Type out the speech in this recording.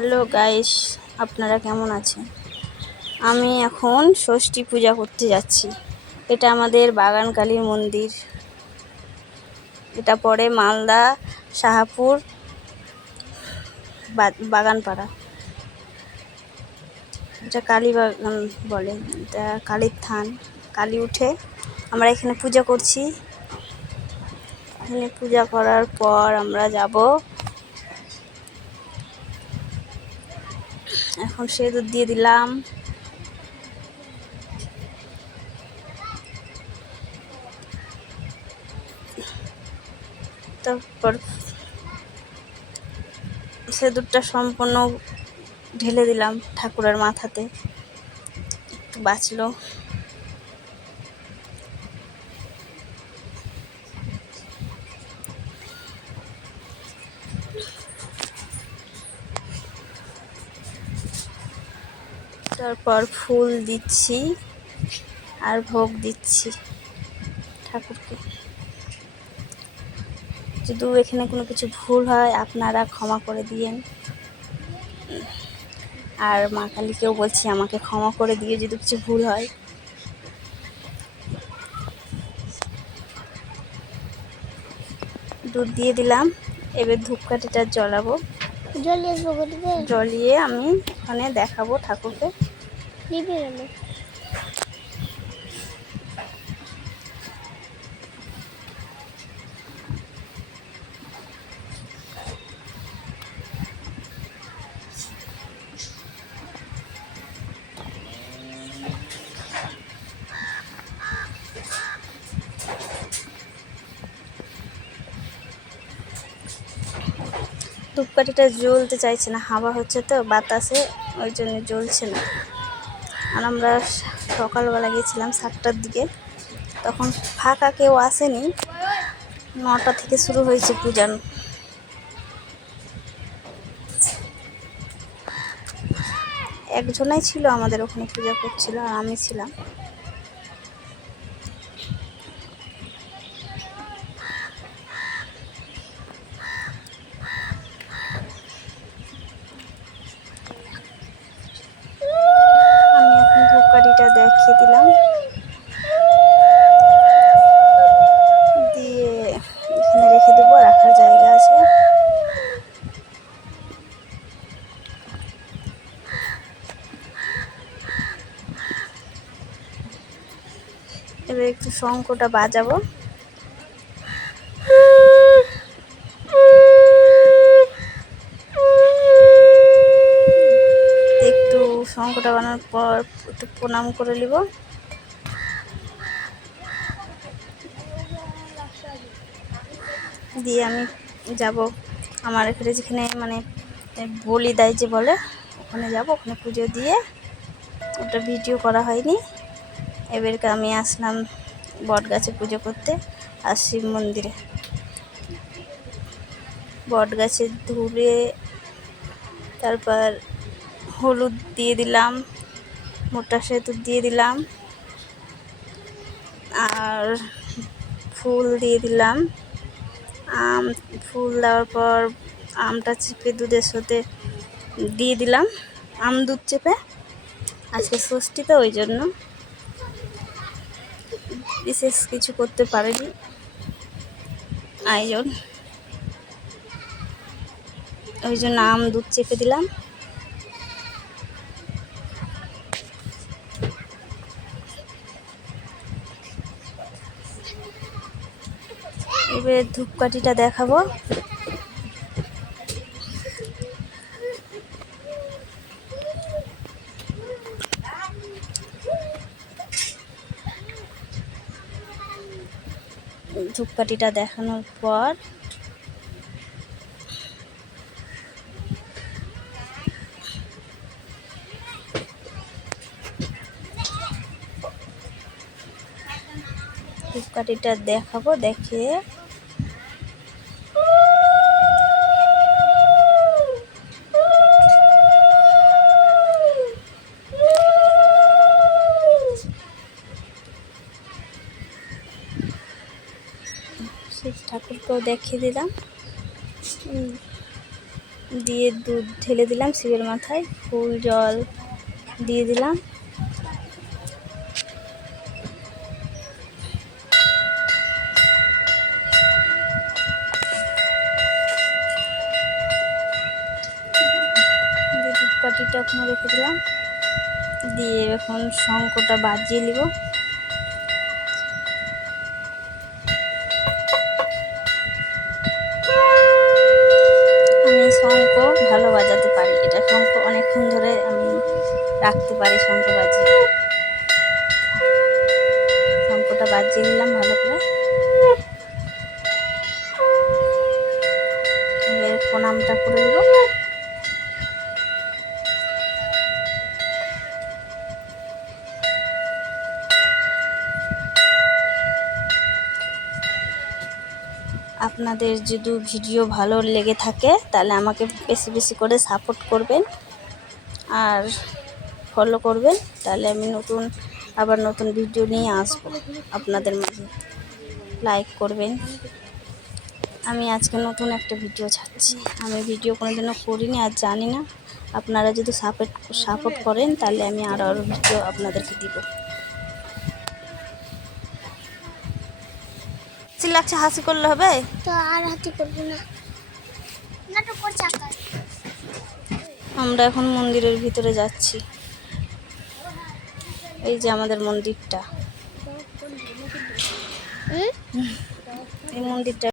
Hello guys, আপনারা কেমন আছেন? আমি এখন ষষ্ঠী পূজা করতে যাচ্ছি। এটা আমাদের বাগানকালী মন্দির। এটা পড়ে মালদা শাহাপুর বাগানপাড়া। এটা কালী বাগান বলে, এটা কালীর থান। কালী উঠে আমরা এখানে পূজা করছি। এখানে পূজা করার পর আমরা যাব। এখন সিঁদুর দিয়ে দিলাম। তারপর সিঁদুরটা সম্পূর্ণ ঢেলে দিলাম ঠাকুরের মাথাতে, একটু বাঁচলো। তারপর ফুল দিচ্ছি আর ভোগ দিচ্ছি ঠাকুরকে। যদি এখানে কোনো কিছু ভুল হয় আপনারা ক্ষমা করে দিয়েন। আর মা কালীকেও বলছি আমাকে ক্ষমা করে দিয়ে যদি কিছু ভুল হয়। দুধ দিয়ে দিলাম। এবার ধূপকাঠিটা জ্বালাবো। জ্বলিয়ে আমি ওখানে দেখাবো ঠাকুরকে। ধূপকাঠিটা জ্বলতে চাইছে না, হাওয়া হচ্ছে তো বাতাসে, ওই জন্য জ্বলছে না। আর আমরা সকালবেলা গেছিলাম 7টার দিকে, তখন ফাঁকা কেউ আসেনি। 9টা থেকে শুরু হয়েছে পূজা। একজনাই ছিল আমাদের ওখানে পূজা করছিল, আর আমি ছিলাম। আমি এখন ধূপকাঠিটা দেখিয়ে দিলাম, দিয়ে এখানে রেখে দেবো, রাখার জায়গা আছে। এবার একটু শঙ্খটা বাজাবো। একটু শঙ্খটা বানানোর পর একটু প্রণাম করে নিব। দিয়ে আমি যাব আমার এখানে, যেখানে মানে বলি দেয় যে বলে, ওখানে যাব। ওখানে পুজো দিয়ে, ওটা ভিডিও করা হয়নি। এবারকে আমি আসলাম বট গাছে পুজো করতে আর শিব মন্দিরে। বট গাছে ধুলে তারপর হলুদ দিয়ে দিলাম, মোটা সেঁদুর দিয়ে দিলাম, আর ফুল দিয়ে দিলাম। ফুল দেওয়ার পর আমটা চেপে দুধের সাথে দিয়ে দিলাম, আম দুধ চেপে। আজকে ষষ্ঠী তো, ওই জন্য বিশেষ কিছু করতে পারিনি আয়োজন, ওই জন্য আম দুধ চেপে দিলাম। এবারে ধূপকাঠিটা দেখাবো। ধূপকাঠিটা দেখানোর পর ধূপকাঠিটা দেখাবো, দেখিয়ে শিব ঠাকুরকেও দেখিয়ে দিলাম। দিয়ে দুধ ঢেলে দিলাম শিবের মাথায়, ফুল জল দিয়ে দিলাম। দিয়ে ধূপকাঠিটা ওখানে রেখে দিলাম, দিয়ে এখন শঙ্খটা বাজিয়ে নিব। আমি শঙ্খ ভালো বাজাতে পারি, এটা শঙ্খ অনেকক্ষণ ধরে আমি রাখতে পারি শঙ্খ বাজিয়ে। শঙ্খটা বাজিয়ে নিলাম ভালো করে, এবার প্রণামটা করে দেব। আপনাদের যদি ভিডিও ভালো লেগে থাকে তাহলে আমাকে বেশি বেশি করে সাপোর্ট করবেন আর ফলো করবেন, তাহলে আমি আবার নতুন ভিডিও নিয়ে আসব আপনাদের মাঝে। লাইক করবেন। আমি আজকে নতুন একটা ভিডিও ছাড়ছি, আমি ভিডিও কোনোদিনও করিনি আর জানি না। আপনারা যদি সাপোর্ট করেন তাহলে আমি আরও ভিডিও আপনাদেরকে দিব। লাগছে হাসি করলে হবে তো আর হাতি করবো না, নাটক করছে আকাশ। আমরা এখন মন্দিরের ভিতরে যাচ্ছি। এই যে আমাদের মন্দিরটা, এই মন্দিরটা